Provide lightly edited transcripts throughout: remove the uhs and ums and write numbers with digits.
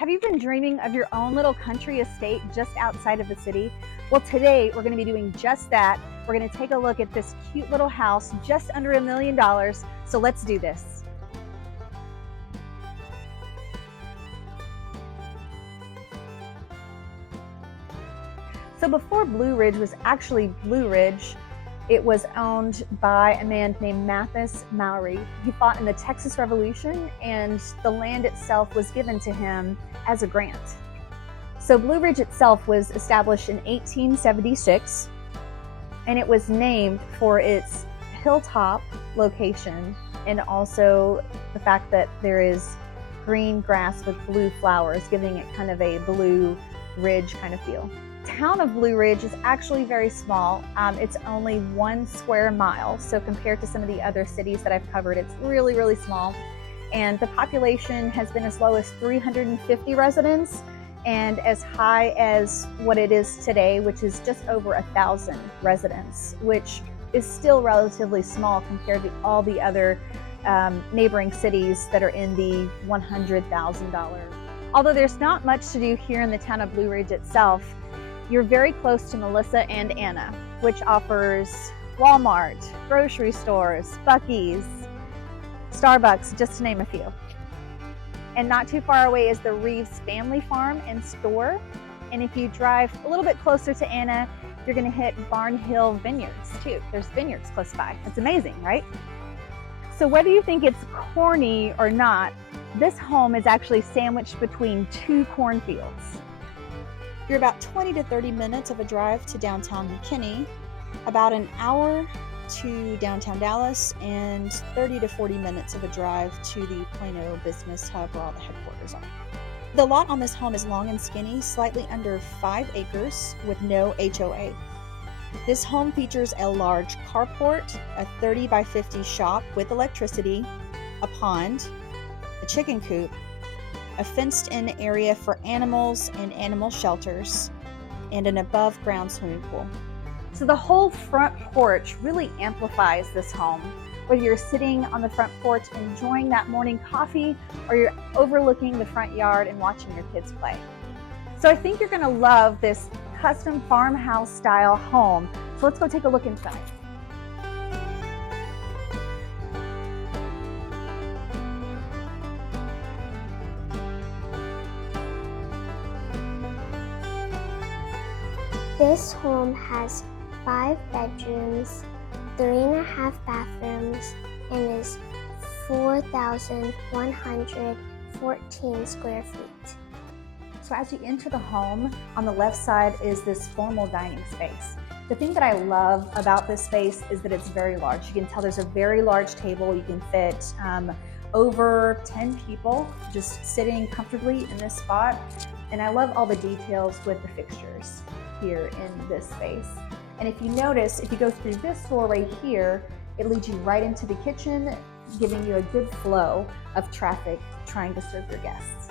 Have you been dreaming of your own little country estate just outside of the city? Well, today we're going to be doing just that. We're going to take a look at this cute little house just under $1 million. So let's do this. So before Blue Ridge was actually Blue Ridge, it was owned by a man named Mathis Mowry. He fought in the Texas Revolution, and the land itself was given to him as a grant. So Blue Ridge itself was established in 1876, and it was named for its hilltop location and also the fact that there is green grass with blue flowers, giving it kind of a Blue Ridge kind of feel. Town of Blue Ridge is actually very small. It's only 1 square mile. So compared to some of the other cities that I've covered, it's really, really small. And the population has been as low as 350 residents and as high as what it is today, which is just over 1,000 residents, which is still relatively small compared to all the other neighboring cities that are in the $100,000. Although there's not much to do here in the town of Blue Ridge itself, you're very close to Melissa and Anna, which offers Walmart, grocery stores, Buc-ee's, Starbucks, just to name a few. And not too far away is the Reeves family farm and store. And if you drive a little bit closer to Anna, you're gonna hit Barn Hill Vineyards too. There's vineyards close by. It's amazing, right? So whether you think it's corny or not, this home is actually sandwiched between 2 cornfields. You're about 20 to 30 minutes of a drive to downtown McKinney, about an hour to downtown Dallas, and 30 to 40 minutes of a drive to the Plano business hub where all the headquarters are. The lot on this home is long and skinny, slightly under 5 acres with no HOA. This home features a large carport, a 30 by 50 shop with electricity, a pond, a chicken coop, a fenced-in area for animals and animal shelters, and an above-ground swimming pool. So the whole front porch really amplifies this home, whether you're sitting on the front porch enjoying that morning coffee or you're overlooking the front yard and watching your kids play. So I think you're gonna love this custom farmhouse style home. So let's go take a look inside. This home has 5 bedrooms, 3.5 bathrooms, and is 4,114 square feet. So as you enter the home, on the left side is this formal dining space. The thing that I love about this space is that it's very large. You can tell there's a very large table. You can fit over 10 people just sitting comfortably in this spot. And I love all the details with the fixtures here in this space. And if you notice, if you go through this door right here, it leads you right into the kitchen, giving you a good flow of traffic trying to serve your guests.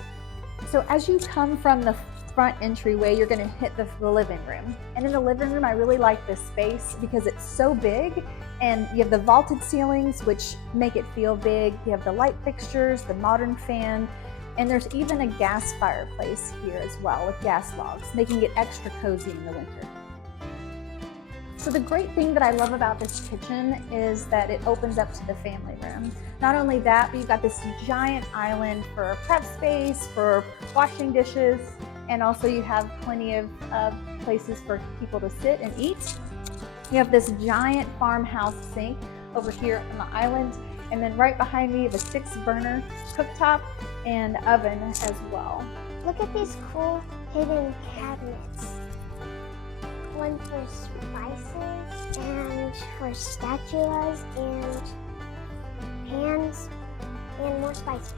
So as you come from the front entryway, you're gonna hit the living room. And in the living room, I really like this space because it's so big, and you have the vaulted ceilings, which make it feel big. You have the light fixtures, the modern fan, and there's even a gas fireplace here as well with gas logs, making it extra cozy in the winter. So the great thing that I love about this kitchen is that it opens up to the family room. Not only that, but you've got this giant island for prep space, for washing dishes, and also you have plenty of places for people to sit and eat. You have this giant farmhouse sink over here on the island, and then right behind me, the 6-burner cooktop and oven as well. Look at these cool hidden cabinets. One for spices and for spatulas and pans and more spices.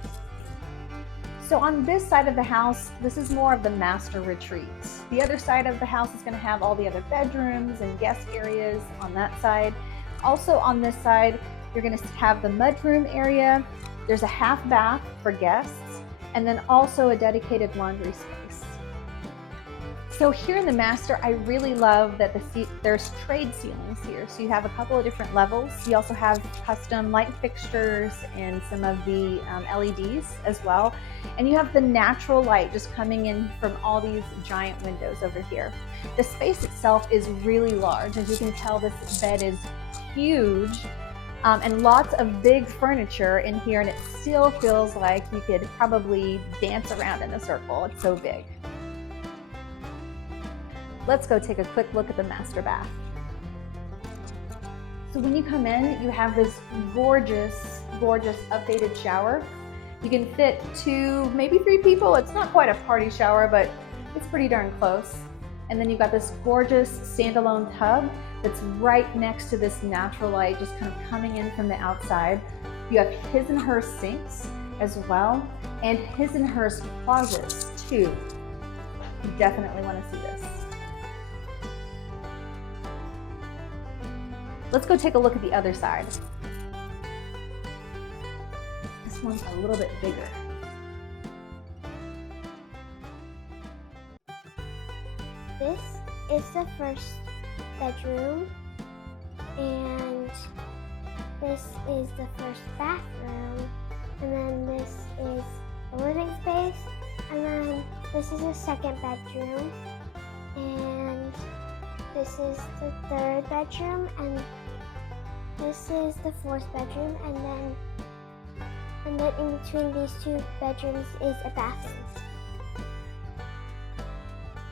So on this side of the house, this is more of the master retreat. The other side of the house is going to have all the other bedrooms and guest areas on that side. Also on this side, you're going to have the mudroom area. There's a half bath for guests, and then also a dedicated laundry space. So here in the master, I really love that there's trade ceilings here. So you have a couple of different levels. You also have custom light fixtures and some of the LEDs as well. And you have the natural light just coming in from all these giant windows over here. The space itself is really large. As you can tell, this bed is huge. And lots of big furniture in here, and it still feels like you could probably dance around in a circle. It's so big. Let's go take a quick look at the master bath. So when you come in, you have this gorgeous, gorgeous updated shower. You can fit 2, maybe 3 people. It's not quite a party shower, but it's pretty darn close. And then you've got this gorgeous standalone tub that's right next to this natural light just kind of coming in from the outside. You have his and her sinks as well, and his and hers closets too. You definitely want to see this. Let's go take a look at the other side. This one's a little bit bigger. This is the first bedroom, and this is the first bathroom, and then this is the living space, and then this is the second bedroom, and this is the third bedroom, and this is the fourth bedroom, and then in between these 2 bedrooms is a bathroom.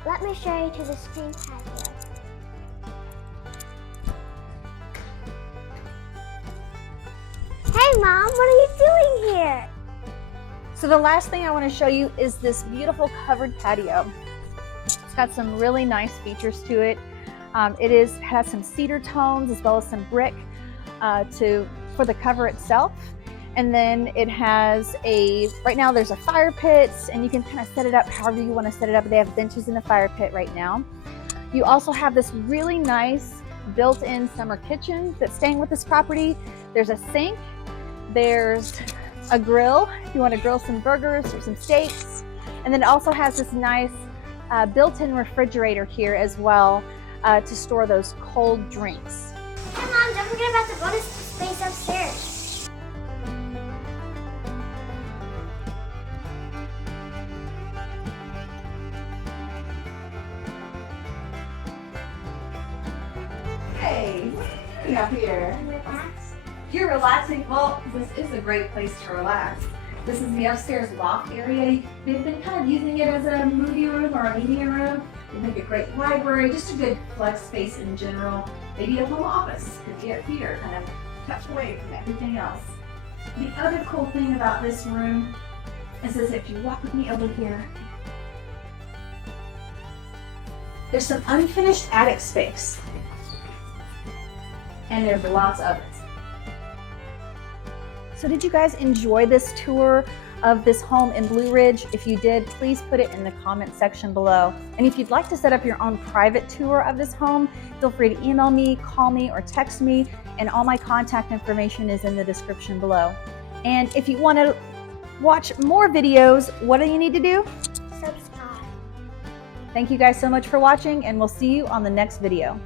Let me show you to the screen patio. Hey Mom, what are you doing here? So the last thing I want to show you is this beautiful covered patio. It's got some really nice features to it. It has some cedar tones as well as some brick for the cover itself. And then it has right now there's a fire pit, and you can kind of set it up however you want to set it up. They have benches in the fire pit right now. You also have this really nice built-in summer kitchen that's staying with this property. There's a sink, there's a grill if you want to grill some burgers or some steaks. And then it also has this nice built-in refrigerator here as well to store those cold drinks. Hey Mom, don't forget about the bonus space upstairs. Hey, what are you doing up here? Relax. You're relaxing? Well, this is a great place to relax. This is the upstairs loft area. They've been kind of using it as a movie room or a media room. It'd make a great library, just a good flex space in general. Maybe a home office could be up here, kind of tucked away from everything else. The other cool thing about this room is if you walk with me over here, there's some unfinished attic space. And there's lots of it. So did you guys enjoy this tour of this home in Blue Ridge? If you did, please put it in the comment section below. And if you'd like to set up your own private tour of this home, feel free to email me, call me, or text me, and all my contact information is in the description below. And if you want to watch more videos, what do you need to do? Subscribe. Thank you guys so much for watching, and we'll see you on the next video.